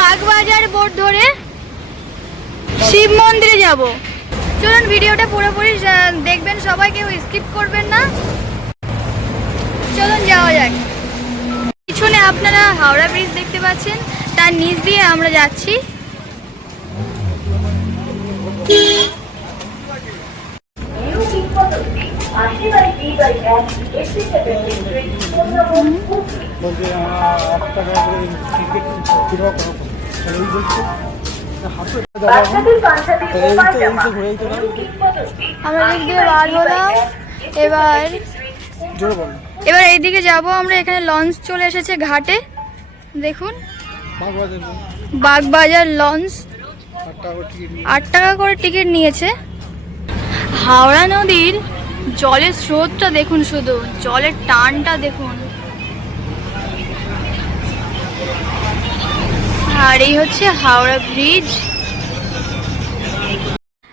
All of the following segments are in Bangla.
বাগবাজার বোর্ড ধরে শিব মন্দিরে যাব। চলুন ভিডিওটা পুরোপুরি দেখবেন, সবাই কেউ স্কিপ করবেন না। চলুন যাওয়া যাক। পিছনে আপনারা হাওড়া ব্রিজ দেখতে পাচ্ছেন, তার নিচ দিয়ে আমরা যাচ্ছি। আমরা দিক দিয়ে বার হলাম। এবার এইদিকে যাব আমরা। এখানে লঞ্চ চলে এসেছে ঘাটে, দেখুন বাগবাজার লঞ্চ। 8 টাকা করে টিকিট নিয়েছে। হাওড়া নদীর জলের স্রোতটা দেখুন, শুধু জলের টানটা দেখুন। আর এই হচ্ছে হাওড়া ব্রিজ।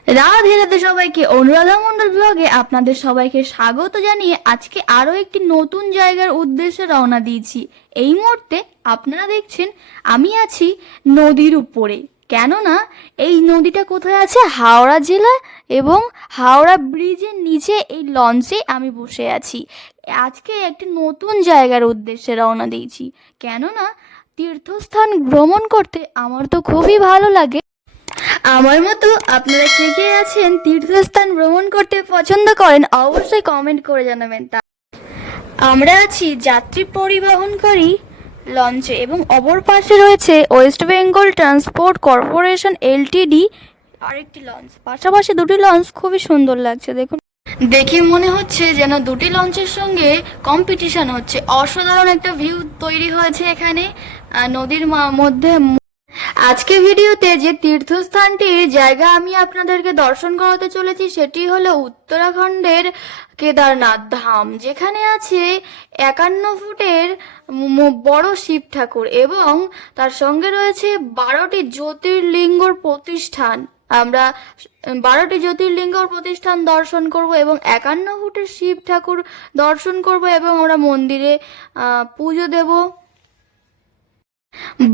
রাধে রাধে সবাইকে, অনুরাধা মন্ডল ব্লগে আপনাদের সবাইকে স্বাগত জানিয়ে আজকে আরো একটি নতুন জায়গার উদ্দেশ্যে রওনা দিয়েছি। এই মুহূর্তে আপনারা দেখছেন আমি আছি নদীর উপরে, কেননা এই নদীটা কোথায় আছে? হাওড়া জেলা এবং হাওড়া ব্রিজের নিচে এই লঞ্চে আমি বসে আছি। আজকে একটি নতুন জায়গার উদ্দেশ্যে রওনা দিয়েছি, কেননা তীর্থস্থান ভ্রমণ করতে আমার তো খুবই ভালো লাগে। আমার মতো আপনারা কে কে আছেন তীর্থস্থান ভ্রমণ করতে পছন্দ করেন অবশ্যই কমেন্ট করে জানাবেন। আমরা আছি যাত্রী পরিবহনকারী লঞ্চে এবং অপর পাশে রয়েছে West Bengal transport corporation Ltd আরেকটি লঞ্চ। পাশাপাশি দুটি লঞ্চ খুবই সুন্দর লাগছে, দেখুন। দেখে মনে হচ্ছে যেন দুটি লঞ্চের সঙ্গে কম্পিটিশন হচ্ছে। অসাধারণ একটা ভিউ তৈরি হয়েছে এখানে নদীর মধ্যে। আজকে ভিডিওতে যে তীর্থস্থানটির জায়গা আমি আপনাদেরকে দর্শন করাতে চলেছি সেটি হলো উত্তরাখণ্ডের কেদারনাথ ধাম, যেখানে আছে 51 ফুটের বড় শিব ঠাকুর এবং তার সঙ্গে রয়েছে 12টি জ্যোতির্লিঙ্গর প্রতিষ্ঠান। আমরা 12টি জ্যোতির্লিঙ্গর প্রতিষ্ঠান দর্শন করব এবং 51 ফুটের শিব ঠাকুর দর্শন করব এবং আমরা মন্দিরে পুজো দেব।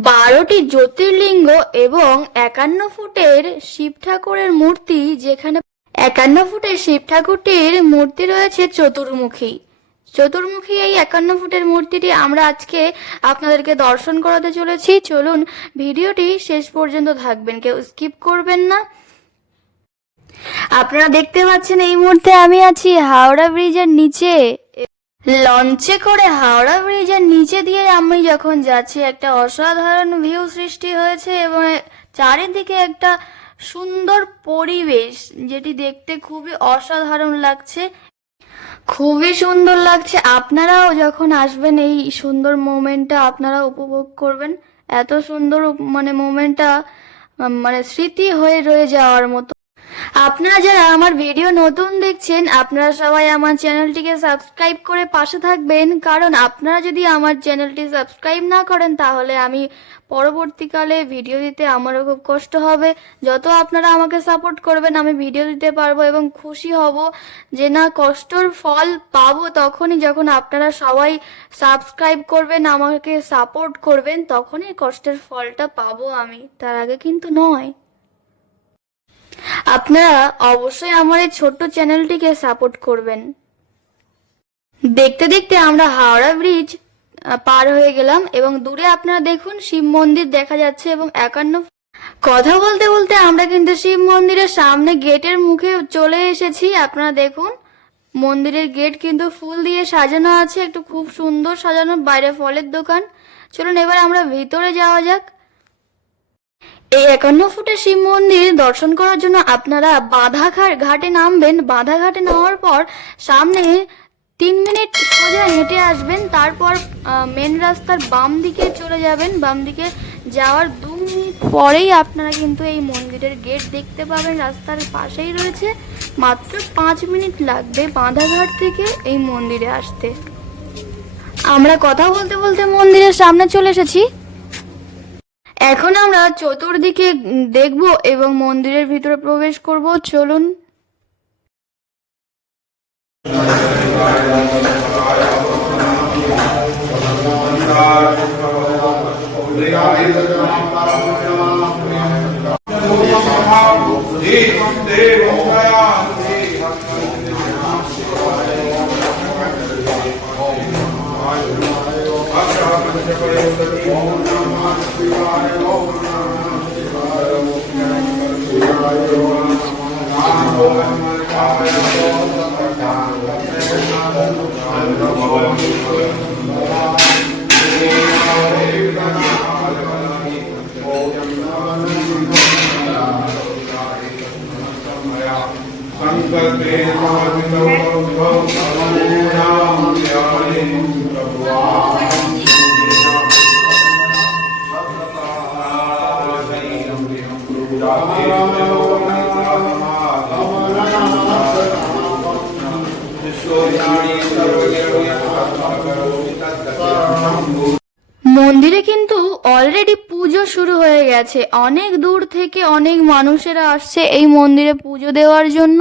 12টি জ্যোতির্লিঙ্গ এবং 51 ফুটের শিব ঠাকুরের মূর্তি, যেখানে 51 ফুটের শিব ঠাকুরটির মূর্তি রয়েছে চতুর্মুখী। এই 51 ফুটের মূর্তিটি আমরা আজকে আপনাদেরকে দর্শন করাতে চলেছি। চলুন ভিডিওটি শেষ পর্যন্ত থাকবেন, কেউ স্কিপ করবেন না। আপনারা দেখতে পাচ্ছেন এই মুহূর্তে আমি আছি হাওড়া ব্রিজের নিচে। লঞ্চে করে হাওড়া ব্রিজের নিচে দিয়ে আমি যখন যাচ্ছি, একটা অসাধারণ ভিউ সৃষ্টি হয়েছে এবং চারিদিকে একটা সুন্দর পরিবেশ, যেটি দেখতে খুবই অসাধারণ লাগছে, খুবই সুন্দর লাগছে। আপনারাও যখন আসবেন এই সুন্দর মোমেন্টটা আপনারা উপভোগ করবেন। এত সুন্দর মোমেন্টটা স্মৃতি হয়ে রয়ে যাওয়ার মতো। আপনারা যারা আমার ভিডিও নতুন দেখছেন, আপনারা সবাই আমার চ্যানেলটিকে সাবস্ক্রাইব করে পাশে থাকবেন, কারণ আপনারা যদি আমার চ্যানেলটি সাবস্ক্রাইব না করেন তাহলে আমি পরবর্তীকালে ভিডিও দিতে আমারও খুব কষ্ট হবে। যত আপনারা আমাকে সাপোর্ট করবেন আমি ভিডিও দিতে পারবো এবং খুশি হব যে না, কষ্টর ফল পাবো তখনই যখন আপনারা সবাই সাবস্ক্রাইব করবেন, আমাকে সাপোর্ট করবেন, তখনই কষ্টের ফলটা পাবো আমি, তার আগে কিন্তু নয়। আপনারা অবশ্যই আমার এই ছোট্ট চ্যানেলটিকে সাপোর্ট করবেন। দেখতে দেখতে আমরা হাওড়া ব্রিজ পার হয়ে গেলাম এবং দূরে আপনারা দেখুন শিব মন্দির দেখা যাচ্ছে এবং 51। কথা বলতে বলতে আমরা কিন্তু শিব মন্দিরের সামনে গেটের মুখে চলে এসেছি। আপনারা দেখুন মন্দিরের গেট কিন্তু ফুল দিয়ে সাজানো আছে, একটু খুব সুন্দর সাজানো, বাইরে ফলের দোকান। চলুন এবার আমরা ভিতরে যাওয়া যাক। এই 51 ফুটের শিব মন্দির দর্শন করার জন্য আপনারা বাঁধাঘাটে নামবেন। বাঁধাঘাটে নামার পর সামনে 3 মিনিট সোজা হেঁটে আসবেন, তারপর মেন রাস্তার বাম দিকে চলে যাবেন। বাম দিকে যাওয়ার 2 মিনিট পরেই আপনারা কিন্তু এই মন্দিরের গেট দেখতে পাবেন, রাস্তার পাশেই রয়েছে। মাত্র 5 মিনিট লাগবে বাঁধাঘাট থেকে এই মন্দিরে আসতে। আমরা কথা বলতে বলতে মন্দিরের সামনে চলে এসেছি। এখন আমরা চতুর্দিকে দেখব এবং মন্দিরের ভিতরে প্রবেশ করব। চলুন। মন্দিরে কিন্তু অলরেডি পুজো শুরু হয়ে গেছে। অনেক দূর থেকে অনেক মানুষেরা আসছে এই মন্দিরে পুজো দেওয়ার জন্য।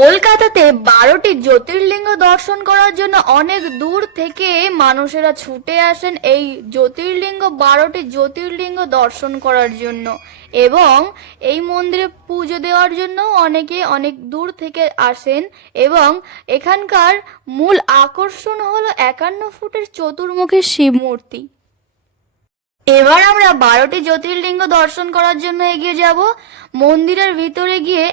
কলকাতাতে 12টি জ্যোতির্লিঙ্গ দর্শন করার জন্য অনেক দূর থেকে মানুষেরা ছুটে আসেন এই 12টি জ্যোতির্লিঙ্গ দর্শন করার জন্য, এবং এই মন্দিরে পুজো দেওয়ার জন্য অনেকে অনেক দূর থেকে আসেন। এবং এখানকার মূল আকর্ষণ হলো 51 ফুটের চতুর্মুখী শিব মূর্তি। এবার আমরা 12টি জ্যোতির্লিঙ্গ দর্শন করার জন্য এগিয়ে যাব। মন্দিরের ভিতরে গিয়ে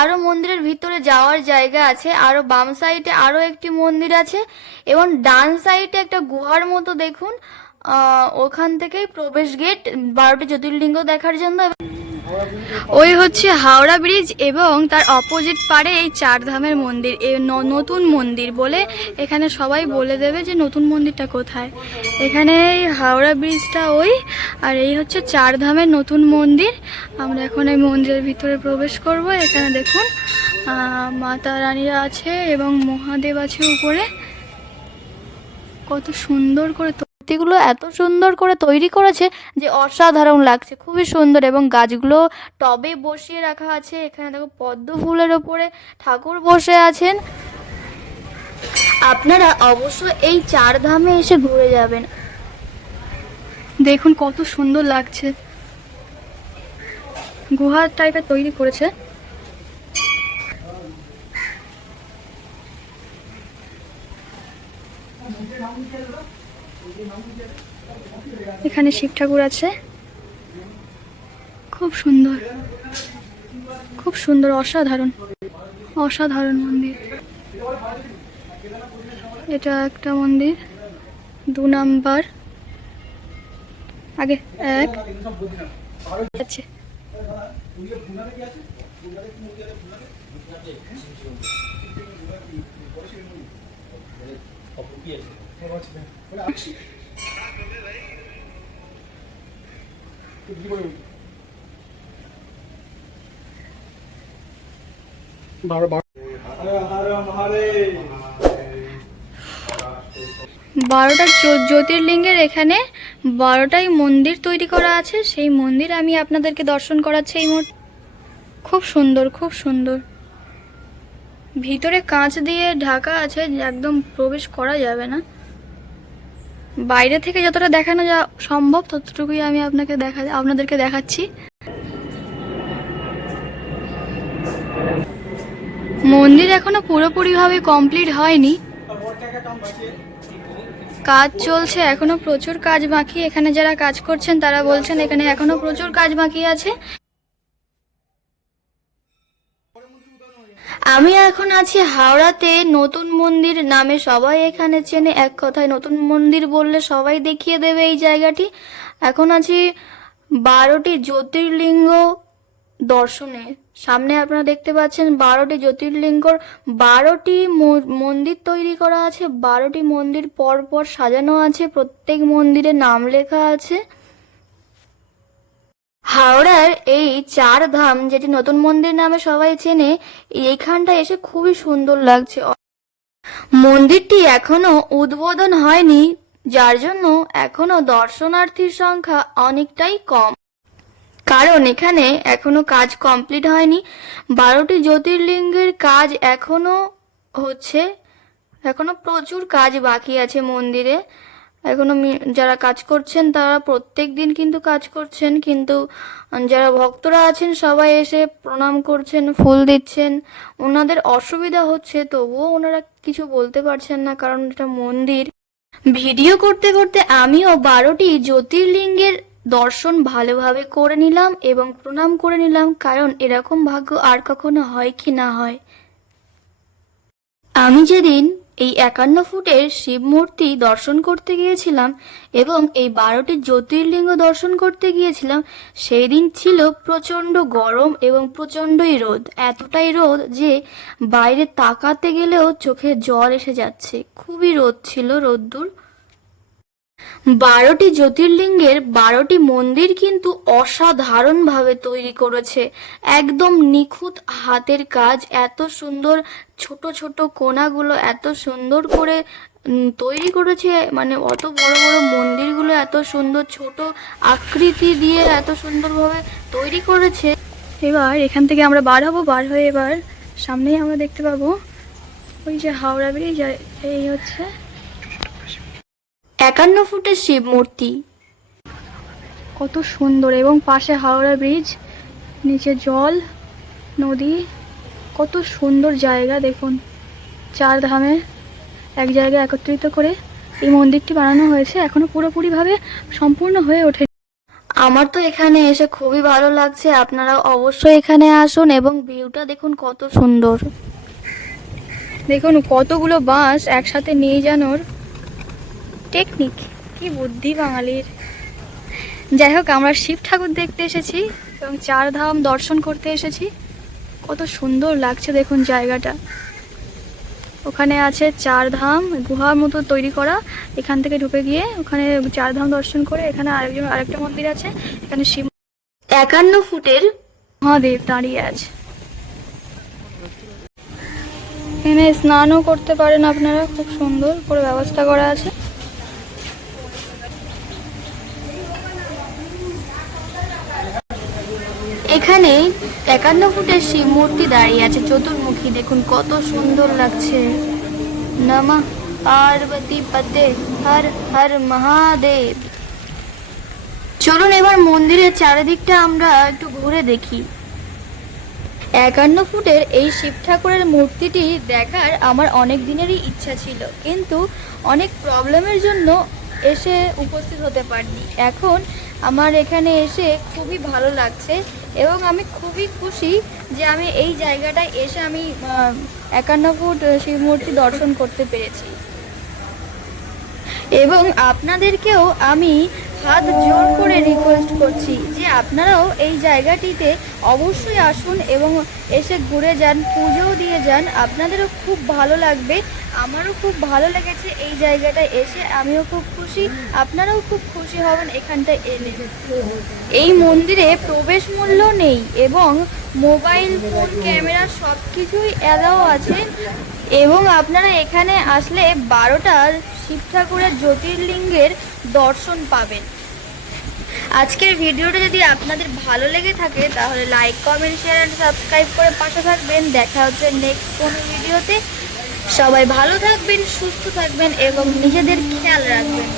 আরো মন্দিরের ভিতরে যাওয়ার জায়গা আছে। আরো বাম সাইডে আরো একটি মন্দির আছে, এবং ডান সাইডে একটা গুহার মতো দেখুন, ওখান থেকেই প্রবেশ গেট 12টি জ্যোতির্লিঙ্গ দেখার জন্য। ওই হচ্ছে হাওড়া ব্রিজ, এবং তার অপোজিট পারে এই চারধামের মন্দির। নতুন মন্দির বলে এখানে সবাই বলে দেবে যে নতুন মন্দিরটা কোথায়। এখানে হাওড়া ব্রিজটা ওই, আর এই হচ্ছে চারধামের নতুন মন্দির। আমরা এখন এই মন্দিরের ভিতরে প্রবেশ করব। এখানে দেখুন মাতা রানীরা আছে এবং মহাদেব আছে উপরে। কত সুন্দর করে মূর্তিগুলো এত সুন্দর করে তৈরি করেছে যে অসাধারণ লাগছে, খুবই সুন্দর। এবং গাছগুলো টবে বসিয়ে রাখা আছে। এখানে দেখো পদ্ম ফুলের ওপরে ঠাকুর বসে আছেন। আপনারা অবশ্যই এই চারধামে এসে ঘুরে যাবেন। দেখুন কত সুন্দর লাগছে, গুহা টাইপের তৈরি করেছে। এখানে শিব ঠাকুর আছে, খুব সুন্দর, খুব সুন্দর, অসাধারণ অসাধারণ মন্দির। এটা একটা মন্দির, 2 নাম্বার, আগে 1 আছে। বারোটা জ্যোতির্লিঙ্গের এখানে 12টাই মন্দির তৈরি করা আছে। সেই মন্দির আমি আপনাদেরকে দর্শন করাচ্ছি এই মুহূর্তে। খুব সুন্দর, খুব সুন্দর। ভিতরে কাঁচ দিয়ে ঢাকা আছে, একদম প্রবেশ করা যাবে না। বাইরে থেকে যতটা দেখানো যা সম্ভব ততটুকুই আমি আপনাদেরকে দেখাচ্ছি। মন্দির এখনো পুরোপুরিভাবে কমপ্লিট হয়নি, কাজ চলছে, এখনো প্রচুর কাজ বাকি। এখানে যারা কাজ করছেন তারা বলছেন এখানে এখনো প্রচুর কাজ বাকি আছে। আমি এখন আছি হাওড়াতে নতুন মন্দির নামে, সবাই এখানে চেনে। এক কথায় নতুন মন্দির বললে সবাই দেখিয়ে দেবে এই জায়গাটি। এখন আছি 12টি জ্যোতির্লিঙ্গ দর্শনে। সামনে আপনারা দেখতে পাচ্ছেন 12টি জ্যোতির্লিঙ্গর 12টি মন্দির তৈরি করা আছে। 12টি মন্দির পর পর সাজানো আছে, প্রত্যেক মন্দিরে নাম লেখা আছে। হাওড়ার এই চারধাম, যেটি নতুন মন্দির নামে সবাই চেনে, এইখানটা এসে খুবই সুন্দর লাগছে। মন্দিরটি এখনো উদ্বোধন হয়নি, যার জন্য এখনো দর্শনার্থীর সংখ্যা অনেকটাই কম, কারণ এখানে এখনো কাজ কমপ্লিট হয়নি। 12টি জ্যোতির্লিঙ্গের কাজ এখনো হচ্ছে, এখনো প্রচুর কাজ বাকি আছে মন্দিরে। এখনো যারা কাজ করছেন তারা প্রত্যেক দিন কিন্তু কাজ করছেন, কিন্তু যারা ভক্তরা আছেন সবাই এসে প্রণাম করছেন, ফুল দিচ্ছেন। ওনাদের অসুবিধা হচ্ছে, তবুও ওনারা কিছু বলতে পারছেন না, কারণ এটা মন্দির। ভিডিও করতে করতে আমিও 12টি জ্যোতির্লিঙ্গের দর্শন ভালোভাবে করে নিলাম এবং প্রণাম করে নিলাম, কারণ এরকম ভাগ্য আর কখনো হয় কি না হয়। আমি যেদিন এই 51 ফুটের শিব মূর্তি দর্শন করতে গিয়েছিলাম এবং এই 12টি জ্যোতির্লিঙ্গ দর্শন করতে গিয়েছিলাম, সেই দিন ছিল প্রচণ্ড গরম এবং প্রচণ্ডই রোদ। এতটাই রোদ যে বাইরে তাকাতে গেলেও চোখে জল এসে যাচ্ছে, খুবই রোদ ছিল, রোদ্দুর। 12টি জ্যোতির্লিঙ্গের 12টি মন্দির কিন্তু অসাধারণভাবে তৈরি করেছে, একদম নিখুঁত হাতের কাজ। এত সুন্দর ছোট ছোট কোণাগুলো এত সুন্দর করে তৈরি করেছে, মানে অত বড় বড় মন্দিরগুলো এত সুন্দর ছোট আকৃতি দিয়ে এত সুন্দরভাবে তৈরি করেছে। এবার এখান থেকে আমরা বার হব, বার হয়ে এবার সামনেই আমরা দেখতে পাবো ওই যে হাওড়া ব্রিজ, এই হচ্ছে 51 ফুটের শিব মূর্তি। কত সুন্দর, এবং পাশে হাওড়া ব্রিজ, নিচে জল, নদী, কত সুন্দর জায়গা দেখুন। 4 ধামের এক জায়গায় একত্রিত করে এই মন্দিরটি বানানো হয়েছে, এখনো পুরোপুরিভাবে সম্পূর্ণ হয়ে ওঠে। আমার তো এখানে এসে খুবই ভালো লাগছে, আপনারা অবশ্যই এখানে আসুন এবং ভিউটা দেখুন কত সুন্দর। দেখুন কতগুলো বাঁশ একসাথে নিয়ে যানোর টেকনিক, কি বুদ্ধি বাঙালির। যাই হোক, আমরা শিব ঠাকুর দেখতে এসেছি এবং 4 ধাম দর্শন করতে এসেছি। কত সুন্দর লাগছে দেখুন জায়গাটা। ওখানে আছে 4 ধাম গুহার মতো তৈরি করা, এখান থেকে ঢুকে গিয়ে ওখানে 4 ধাম দর্শন করে এখানে আরেকটা মন্দির আছে, এখানে শিব 51 ফুটের মহাদেব দাঁড়িয়ে আছে। এখানে স্নানও করতে পারেন আপনারা, খুব সুন্দর করে ব্যবস্থা করা আছে। এখানে 51 ফুটের শিব মূর্তি দাঁড়িয়ে আছে চতুর্মুখী, দেখুন কত সুন্দর লাগছে। নমঃ পার্বতী পতে হর হর মহাদেব। চলুন এবার মন্দিরের চারিদিকটা আমরা একটু ঘুরে দেখি। 51 ফুটের এই শিব ঠাকুরের মূর্তিটি দেখার আমার অনেক দিনেরই ইচ্ছা ছিল, কিন্তু অনেক প্রবলেমের জন্য এসে উপস্থিত হতে পারিনি। এখন আমার এখানে এসে খুবই ভালো লাগছে এবং আমি খুবই খুশি যে আমি এই জায়গাটায় এসে আমি 51 ফুট শিব মূর্তি দর্শন করতে পেরেছি। এবং আপনাদেরকেও আমি হাত জোর করে রিকোয়েস্ট করছি যে আপনারাও এই জায়গাটিতে অবশ্যই আসুন এবং এসে ঘুরে যান, পুজোও দিয়ে যান, আপনাদেরও খুব ভালো লাগবে। আমারও খুব ভালো লেগেছে এই জায়গাটায় এসে, আমিও খুব খুশি, আপনারাও খুব খুশি হবেন এখানটায় এলে। এই মন্দিরে প্রবেশ মূল্য নেই এবং মোবাইল ফোন ক্যামেরা সব কিছুই অ্যালাও আছে, এবং আপনারা এখানে আসলে 12টা শিব ঠাকুরের জ্যোতির্লিঙ্গের দর্শন পাবেন। আজকের ভিডিওটা যদি আপনাদের ভালো লেগে থাকে তাহলে like, comment, share and subscribe করে পাশে থাকবেন। দেখা হচ্ছে নেক্সট কোনো ভিডিওতে। সবাই ভালো থাকবেন, সুস্থ থাকবেন এবং নিজেদের খেয়াল রাখবেন।